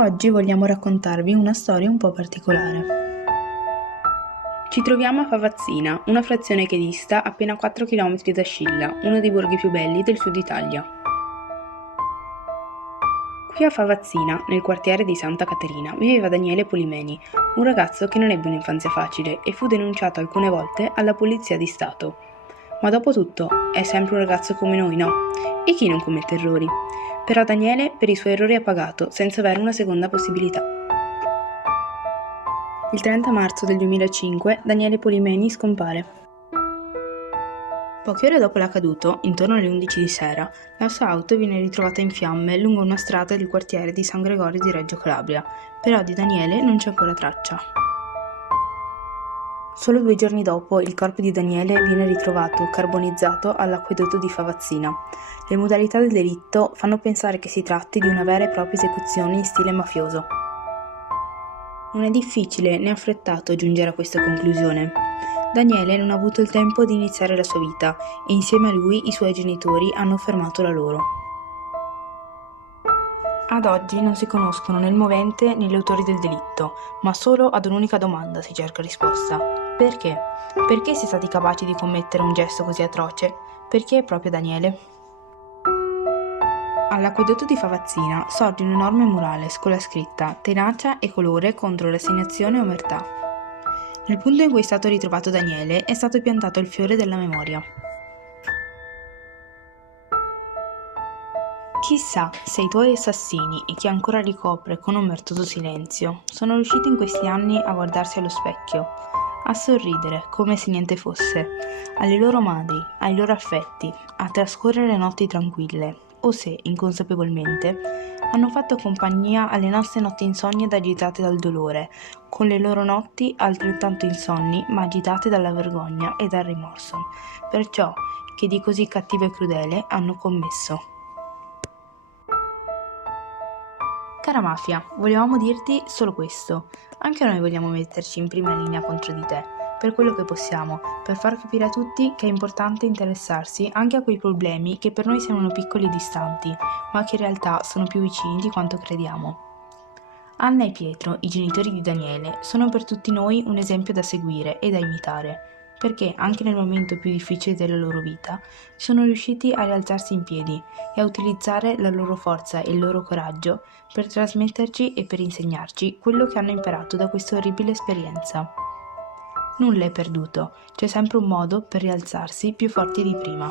Oggi vogliamo raccontarvi una storia un po' particolare. Ci troviamo a Favazzina, una frazione che dista appena 4 km da Scilla, uno dei borghi più belli del sud Italia. Qui a Favazzina, nel quartiere di Santa Caterina, viveva Daniele Polimeni, un ragazzo che non ebbe un'infanzia facile e fu denunciato alcune volte alla Polizia di Stato. Ma dopo tutto, è sempre un ragazzo come noi, no? E chi non commette errori? Però Daniele per i suoi errori ha pagato, senza avere una seconda possibilità. Il 30 marzo del 2005 Daniele Polimeni scompare. Poche ore dopo l'accaduto, intorno alle 11 di sera, la sua auto viene ritrovata in fiamme lungo una strada del quartiere di San Gregorio di Reggio Calabria, però di Daniele non c'è ancora traccia. Solo 2 giorni dopo il corpo di Daniele viene ritrovato carbonizzato all'acquedotto di Favazzina. Le modalità del delitto fanno pensare che si tratti di una vera e propria esecuzione in stile mafioso. Non è difficile né affrettato giungere a questa conclusione. Daniele non ha avuto il tempo di iniziare la sua vita e insieme a lui i suoi genitori hanno fermato la loro. Ad oggi non si conoscono né il movente né gli autori del delitto, ma solo ad un'unica domanda si cerca risposta. Perché? Perché si è stati capaci di commettere un gesto così atroce? Perché proprio Daniele? All'acquedotto di Favazzina sorge un enorme murales con la scritta "Tenacia e colore contro rassegnazione e omertà". Nel punto in cui è stato ritrovato Daniele è stato piantato il fiore della memoria. Chissà se i tuoi assassini e chi ancora li copre con omertoso silenzio sono riusciti in questi anni a guardarsi allo specchio, a sorridere come se niente fosse, alle loro madri, ai loro affetti, a trascorrere notti tranquille, o se, inconsapevolmente, hanno fatto compagnia alle nostre notti insonni ed agitate dal dolore, con le loro notti altrettanto insonni ma agitate dalla vergogna e dal rimorso, per ciò che di così cattivo e crudele hanno commesso. Cara mafia, volevamo dirti solo questo. Anche noi vogliamo metterci in prima linea contro di te, per quello che possiamo, per far capire a tutti che è importante interessarsi anche a quei problemi che per noi sembrano piccoli e distanti, ma che in realtà sono più vicini di quanto crediamo. Anna e Pietro, i genitori di Daniele, sono per tutti noi un esempio da seguire e da imitare, perché anche nel momento più difficile della loro vita sono riusciti a rialzarsi in piedi e a utilizzare la loro forza e il loro coraggio per trasmetterci e per insegnarci quello che hanno imparato da questa orribile esperienza. Nulla è perduto, c'è sempre un modo per rialzarsi più forti di prima.